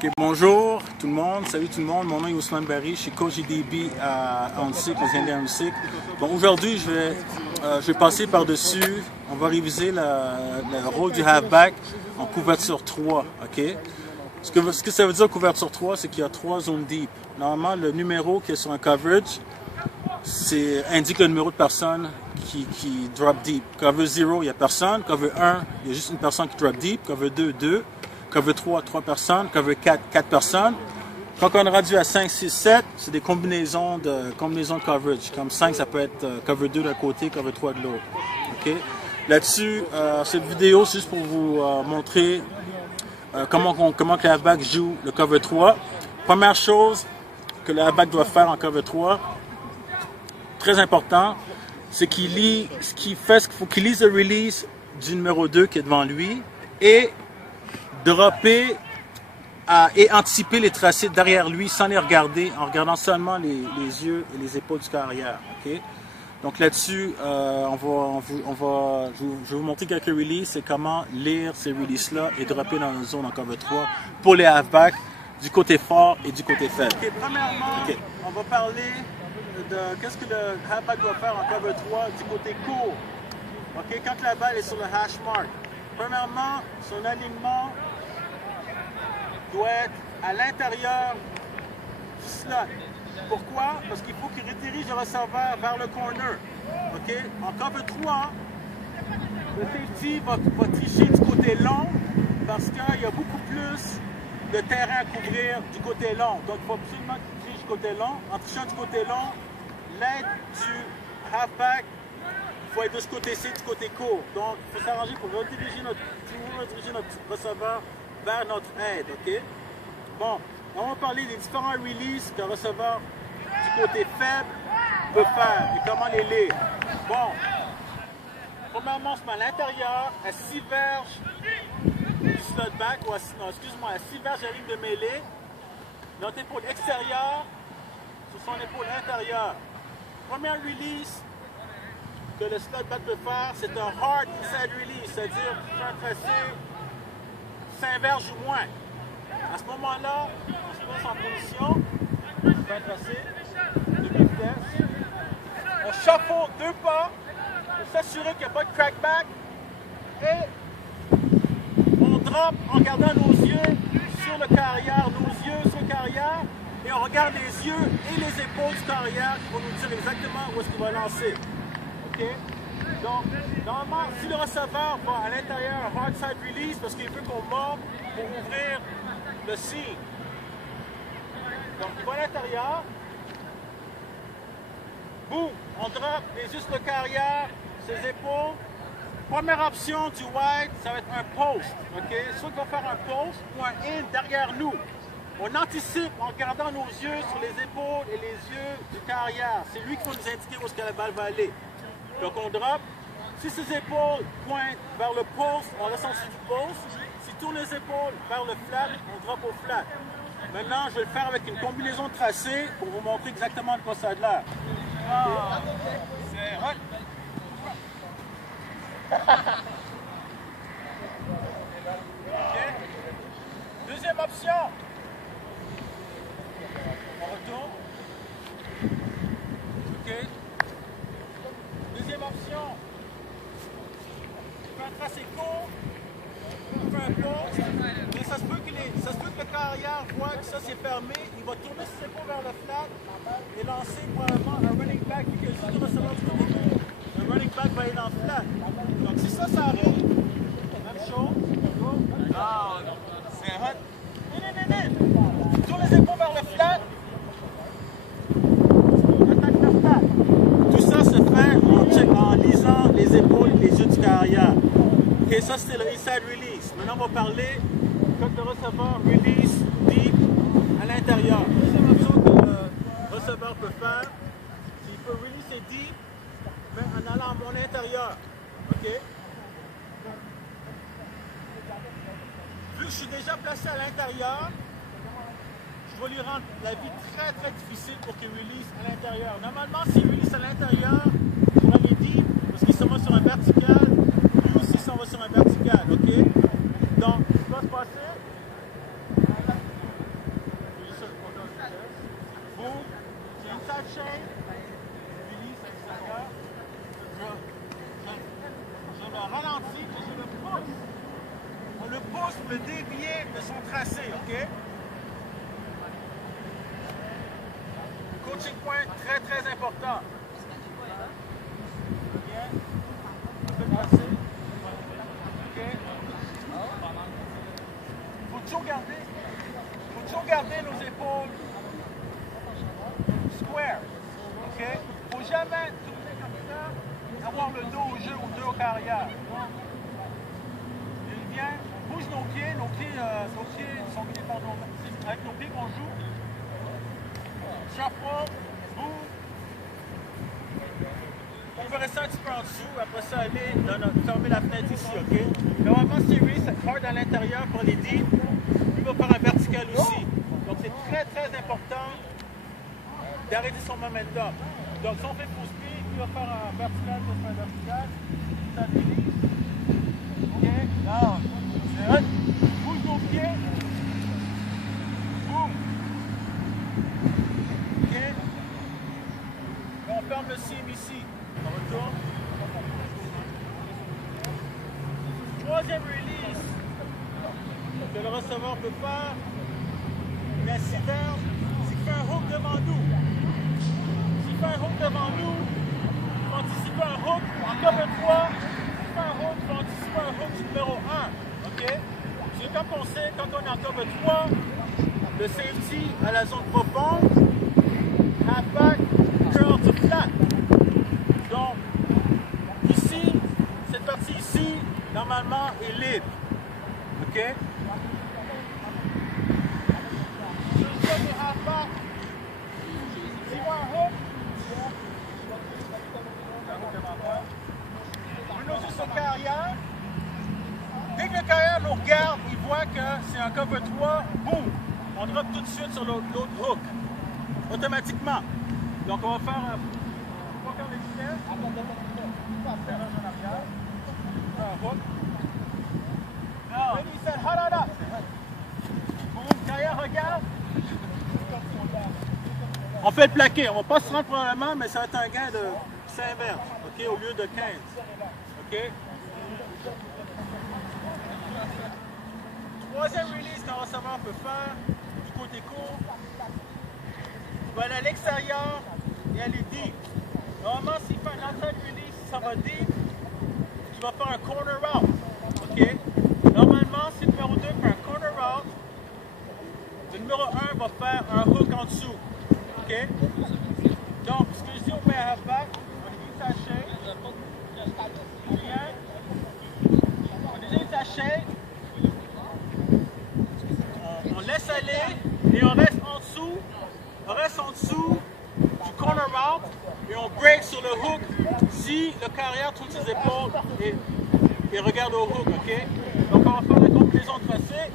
Okay, bonjour tout le monde, salut tout le monde, mon nom est Ousmane Barry, je suis coach IDB à ONSIC, les Indiens ONSIC. Bon, aujourd'hui, je vais passer par-dessus, on va réviser le rôle du halfback en couverture 3, ok? Ce que ça veut dire couverture 3, c'est qu'il y a 3 zones deep. Normalement, le numéro qui est sur un coverage, indique le numéro de personne qui drop deep. Cover 0, il n'y a personne. Cover 1, il y a juste une personne qui drop deep. Cover 2, 2. Cover 3, 3 personnes. Cover 4, 4 personnes. Quand on est rendu à 5, 6, 7, c'est des combinaisons de coverage. Comme 5, ça peut être cover 2 d'un côté, cover 3 de l'autre. Okay? Là-dessus, cette vidéo, c'est juste pour vous montrer comment le halfback joue le cover 3. Première chose que le halfback doit faire en cover 3, très important, c'est qu'il faut qu'il lise le release du numéro 2 qui est devant lui et dropper et anticiper les tracés derrière lui sans les regarder, en regardant seulement les yeux et les épaules du carrière. Okay? Donc là-dessus, je vais vous montrer quelques releases, c'est comment lire ces releases-là et dropper dans une zone en cover 3 pour les halfbacks du côté fort et du côté faible. Okay, premièrement, on va parler de qu'est-ce que le halfback doit faire en cover 3 du côté court. Okay? Quand la balle est sur le hash mark. Premièrement, son alignement doit être à l'intérieur du slot. Pourquoi? Parce qu'il faut qu'il redirige le receveur vers le corner. Okay? En cover 3, le safety va tricher du côté long parce qu'il y a beaucoup plus de terrain à couvrir du côté long. Donc, il faut absolument qu'il triche du côté long. En trichant du côté long, l'aide du halfback, il faut être de ce côté-ci, du côté court. Donc, il faut s'arranger pour rediriger notre receveur vers notre aide. Okay? Bon, on va parler des différents releases qu'un receveur du côté faible peut faire et comment les lire. Bon, premièrement, on se met à l'intérieur, à 6 verges du slot back, ou à 6 verges de la ligne de mêlée. Notre épaule extérieure sur son épaule intérieure. Première release que le slot back peut faire, c'est un hard inside release, c'est-à-dire qu'il fait un tracé 5 verges ou moins. À ce moment-là, on se place en position, on fait un tracé de vitesse. On chapeau 2 pas pour s'assurer qu'il n'y a pas de crackback. Et on drop en gardant nos yeux sur le carrière, et on regarde les yeux et les épaules du carrière qui vont nous dire exactement où est-ce qu'il va lancer. Okay? Donc, normalement, si le receveur va à l'intérieur, hard side release, parce qu'il veut qu'on morde pour ouvrir le signe. Donc, il va à l'intérieur. Boum! On drop les yeux sur le carrière, ses épaules. Première option du wide, ça va être un post. Okay? Soit qu'il va faire un post ou un in derrière nous. On anticipe en regardant nos yeux sur les épaules et les yeux du carrière. C'est lui qui va nous indiquer où est-ce que la balle va aller. Donc on drop. Si ses épaules pointent vers le post, on reste en dessous du post. S'il tourne les épaules vers le flat, on drop au flat. Maintenant, je vais le faire avec une combinaison de tracés pour vous montrer exactement de quoi ça a de l'air. C'est hot! Okay. Deuxième option. On retourne. OK. Deuxième option. On fait un tracé court. On fait un poste. Mais ça se peut que le carrière voit que ça c'est fermé. Il va tourner ses épaules vers le flat et lancer probablement un running back. Vu qu'il y a juste le receveur du côté, le running back va aller dans le flat. Donc si ça arrive, même chose. Ah, c'est hot. Non. Tourne les épaules vers le flat. Attaque le flat. Tout ça se fait en lisant les épaules et les yeux du carrière. Ok, ça c'était le inside release. Maintenant on va parler quand le receveur release deep à l'intérieur. Deuxième option que le receveur peut faire, c'est qu'il peut releaser deep, mais en allant à mon intérieur. Ok? Vu que je suis déjà placé à l'intérieur, je vais lui rendre la vie très très difficile pour qu'il release à l'intérieur. Normalement, s'il release à l'intérieur, pour aller deep, parce qu'il s'en va sur un vertical, lui aussi s'en va sur un vertical. Ok? Donc, ce qui va se passer, le dévier de son tracé, ok? Coaching point très très important. Bien. On peut le passer. Ok. Faut toujours garder nos épaules square. Ok? Faut jamais tourner comme ça, avoir le dos au jeu ou le dos au carrière. Bien, bouge nos pieds sont pieds par avec nos pieds qu'on joue. Chapeau, boum. On va rester un petit peu en dessous, après ça aller fermer la fenêtre ici, ok? Normalement, Stevie, cette corde à l'intérieur pour les deep, lui va faire un vertical aussi. Donc c'est très très important d'arrêter son momentum. Donc si on fait pouce pied, lui va faire un vertical, ça fait un vertical, ça dévie. Ok, là, c'est vrai. Bouge nos pieds. Boum. Ok. Et on ferme le cime ici. On retourne. Troisième release que le receveur peut faire, une incidence, c'est qu'il fait un hook devant nous. S'il fait un hook devant nous, il faut anticiper un hook en cover 3. S'il fait un hook, il faut anticiper un hook numéro 1. OK? C'est comme on sait, quand on est en cover 3, le safety à la zone profonde, halfback, curl to flat. Donc, ici, cette partie ici, normalement, est libre. OK? Sur le halfback, s'il voit un hook, on est juste au carrière. Dès que le carrière nous regarde, il voit que c'est un cover 3, boum, on drop tout de suite sur l'autre hook, automatiquement. Donc on va faire un vitesse, un hook. Now, he said, hold on up. Boum, carrière regarde. On fait le plaqué, on va pas se rendre probablement, mais ça va être un gain de 5 verges, ok, au lieu de 15. Ok? Troisième release qu'un receveur peut faire du côté court, il va aller à l'extérieur et aller deep. Normalement, s'il fait un outside release, ça va deep, il va faire un corner route. Ok? Normalement, si le numéro 2 fait un corner route, le numéro 1 va faire un hook en dessous. Ok? Donc, ce que je dis au play halfback, on est sa shake. Bien. On est sa shake. On laisse aller et on reste en dessous. On reste en dessous du corner route et on break sur le hook si le carrière tourne ses épaules et regarde au hook. Ok? Donc, on va faire la combinaison tracée.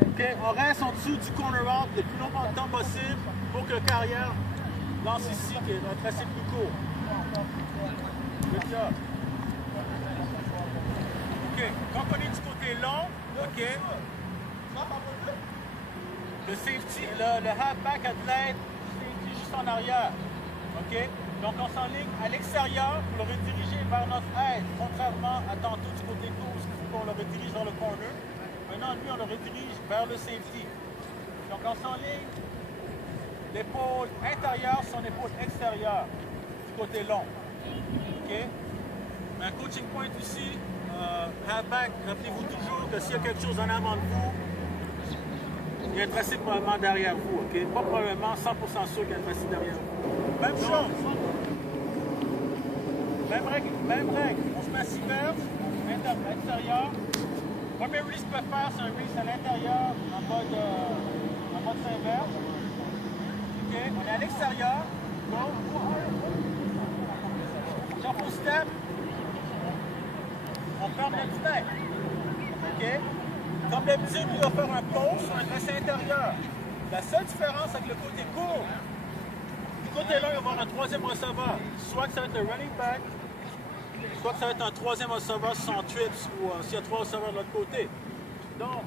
OK, on reste en dessous du corner route le plus longtemps de temps possible pour que le carrière lance ici, qui est un tracé plus court. Good job. OK, quand on est du côté long, OK, le safety, le halfback athlète, safety juste en arrière. OK, donc on s'enligne à l'extérieur pour le rediriger vers notre aide, contrairement à tantôt du côté court, il faut qu'on le redirige vers le corner. Maintenant, lui, on le redirige vers le safety. Donc, on s'enligne l'épaule intérieure sur l'épaule extérieure, du côté long. OK? Mais un coaching point ici, halfback, rappelez-vous toujours que s'il y a quelque chose en avant de vous, il y a un tracé probablement derrière vous. OK? Pas probablement 100% sûr qu'il y a un tracé derrière vous. Même chose. Même règle. On se met à 6 verges, extérieur. Le premier release qu'on peut faire, c'est un release à l'intérieur en mode 5 verges. OK, on est à l'extérieur. Go. Jump au step. On ferme la fenêtre. OK? Comme d'habitude, il va faire un pause sur un tracé intérieur. La seule différence avec le côté court, du côté là, il va y avoir un troisième receveur. Soit que ça va être le running back, soit que ça va être un troisième receveur sur son trips ou s'il y a 3 receveurs de l'autre côté. Donc,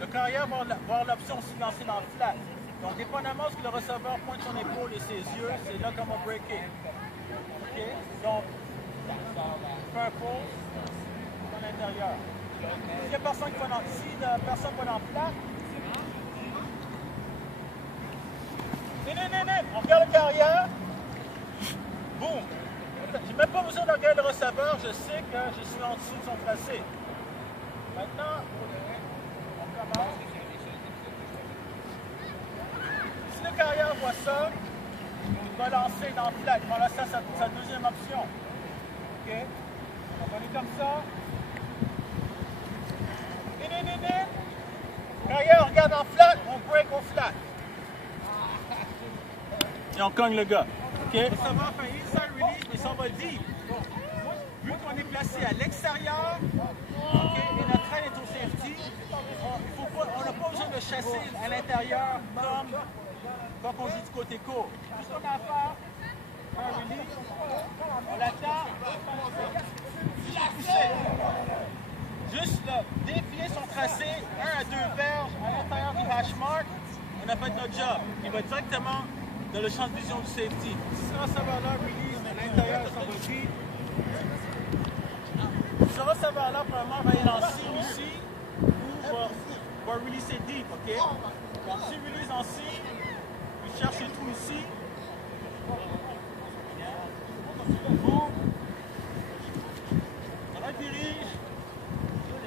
Le carrière va avoir l'option aussi de lancer dans le flat. Donc, dépendamment de ce que le receveur pointe son épaule et ses yeux, c'est là qu'on va breaker. OK? Donc, peu importe, à l'intérieur. S'il y a personne qui va dans, si la personne va dans le flat, on regarde le carrière, boum. J'ai même pas besoin de regarder le receveur, je sais que je suis en dessous de son tracé. Maintenant, on commence. Si le carrière voit ça, il va lancer dans le flat. Il va lancer sa deuxième option. OK? On va aller comme ça. Carrière regarde en flat, on break au flat. Et on cogne le gars. OK? Ça va faire inside release, mais ça va deep. Vu qu'on est placé à l'extérieur, OK, et notre train est au safety, on n'a pas besoin de chasser à l'intérieur comme quand on joue du côté court. Tout ce qu'on a à faire, un release, on l'attend, juste là, défier son tracé, 1 à 2 verges à l'intérieur du hash mark, on a fait notre job. Il va directement dans le champ de vision du safety. Si ce receveur-là release à l'intérieur de son body, ce receveur-là, probablement, va aller en C ici, ou va releaser deep, OK? Donc, s'il release en C, il cherche le trou ici. Boum. On redirige,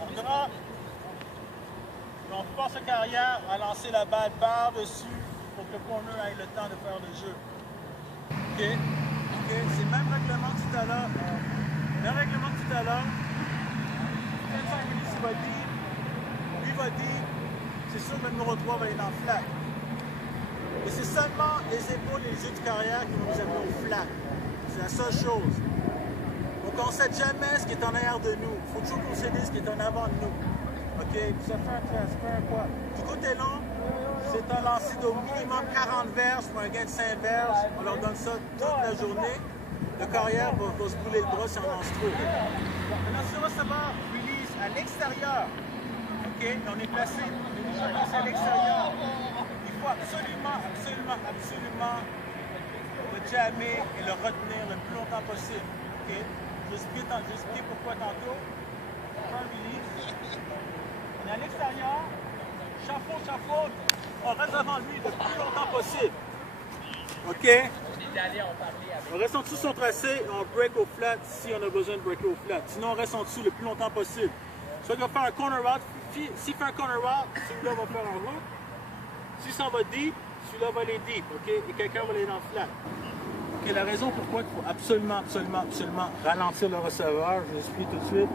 on drop, et on force la carrière à lancer la balle par-dessus pour que le corner ait le temps de faire le jeu. OK? OK? C'est le même règlement que tout à l'heure. Le règlement que tout à l'heure. Lui va dire, c'est sûr que le numéro 3 va aller dans le flat. Et c'est seulement les épaules et les yeux de carrière qui vont nous amener au flat. C'est la seule chose. Donc on ne sait jamais ce qui est en arrière de nous. Il faut toujours considérer ce qui est en avant de nous. OK? Ça fait un transfert, quoi. Du côté long, c'est un lancer d'au minimum 40 verges pour un gain de 5 verges. On leur donne ça toute la journée. Le carrière va se brûler le bras si on lance trop. Maintenant, si le receveur release à l'extérieur, OK, on est placé à l'extérieur, il faut absolument le jammer et le retenir le plus longtemps possible. OK? Je vais expliquer pourquoi tantôt. Un release. On est à l'extérieur, chapeau, on reste devant lui le plus longtemps possible. OK? On reste en dessous de son tracé et on break au flat si on a besoin de breaker au flat. Sinon, on reste en dessous le plus longtemps possible. Soit il va faire un corner route. S'il fait un corner route, celui-là va faire un route. Si ça va deep, celui-là va aller deep. OK? Et quelqu'un va aller dans le flat. OK, la raison pourquoi il faut absolument ralentir le receveur, je l'explique tout de suite.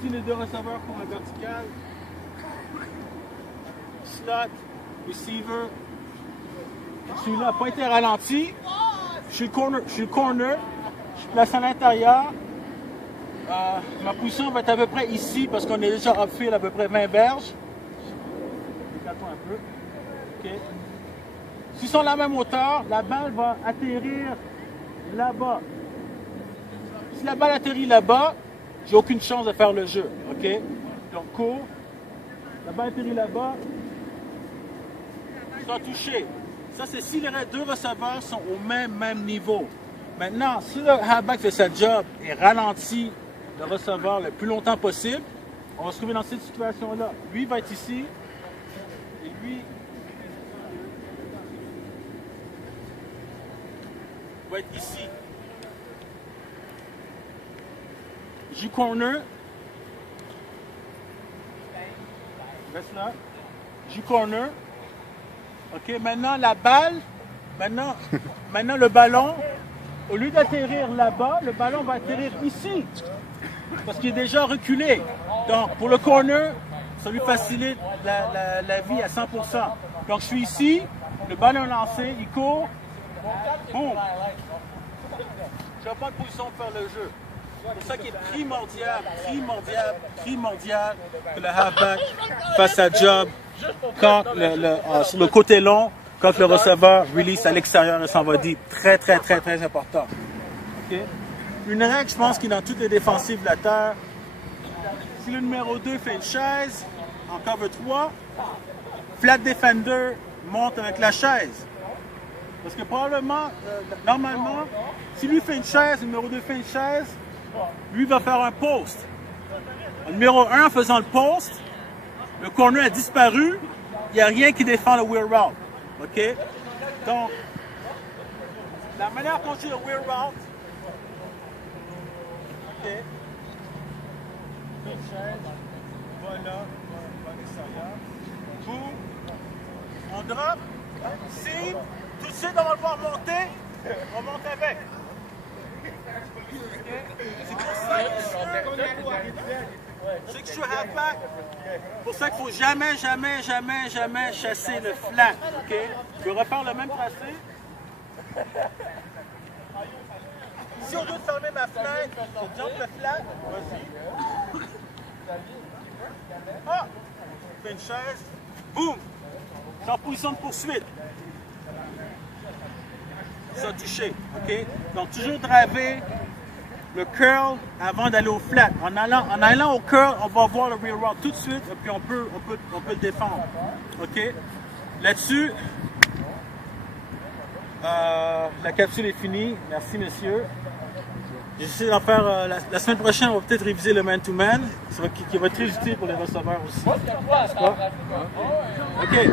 Si les deux receveurs font un vertical, slot, receiver, celui-là n'a pas été ralenti. Je suis le corner, je suis placé à l'intérieur. Ma position va être à peu près ici parce qu'on est déjà upfield à peu près 20 verges. Décale-toi un peu. OK. S'ils sont à la même hauteur, la balle va atterrir là-bas. Si la balle atterrit là-bas, j'ai aucune chance de faire le jeu. OK? Donc, court. La balle atterrit là-bas. Sans toucher. Ça, c'est si les deux receveurs sont au même niveau. Maintenant, si le halfback fait sa job et ralentit le receveur le plus longtemps possible, on va se trouver dans cette situation-là. Lui va être ici et lui va être ici. Joue corner. Reste là. Joue corner. OK, maintenant la balle, maintenant le ballon, au lieu d'atterrir là-bas, le ballon va atterrir ici. Parce qu'il est déjà reculé. Donc, pour le corner, ça lui facilite la vie à 100%. Donc, je suis ici, le ballon est lancé, il court, boum. Je n'ai pas de position pour faire le jeu. C'est ça qui est primordial que le halfback fasse sa job quand sur le côté long, quand le receveur release à l'extérieur et s'en va dire très important. Okay? Une règle, je pense, qui est dans toutes les défensives de la terre. Si le numéro 2 fait une chaise, en cover 3, flat defender monte avec la chaise. Parce que probablement, normalement, si lui fait une chaise, le numéro 2 fait une chaise, lui va faire un post. Le numéro 1, en faisant le post, le corner a disparu, il n'y a rien qui défend le wheel route. OK? Donc, la manière qu'on joue le wheel route, OK? Fait une chaise, voilà, va à l'extérieur. Boum, on drop, si, tout de suite on va le voir monter, on monte avec. C'est pour ça que je suis halfback. C'est pour ça qu'il ne faut jamais, jamais, jamais, jamais chasser le flat. OK? Je vais refaire le même tracé. Si au lieu de fermer ma fenêtre, je jump le flat, vas-y. Ah! Je fais une chaise. Boum! Je suis en position de poursuite. Ça touché. OK? Donc, toujours driver le curl avant d'aller au flat. En allant au curl, on va voir le rear route tout de suite et puis on peut le défendre. OK? Là-dessus, la capsule est finie. Merci, monsieur. J'essaie d'en faire la semaine prochaine, on va peut-être réviser le man-to-man, qui va être très utile pour les receveurs aussi. OK.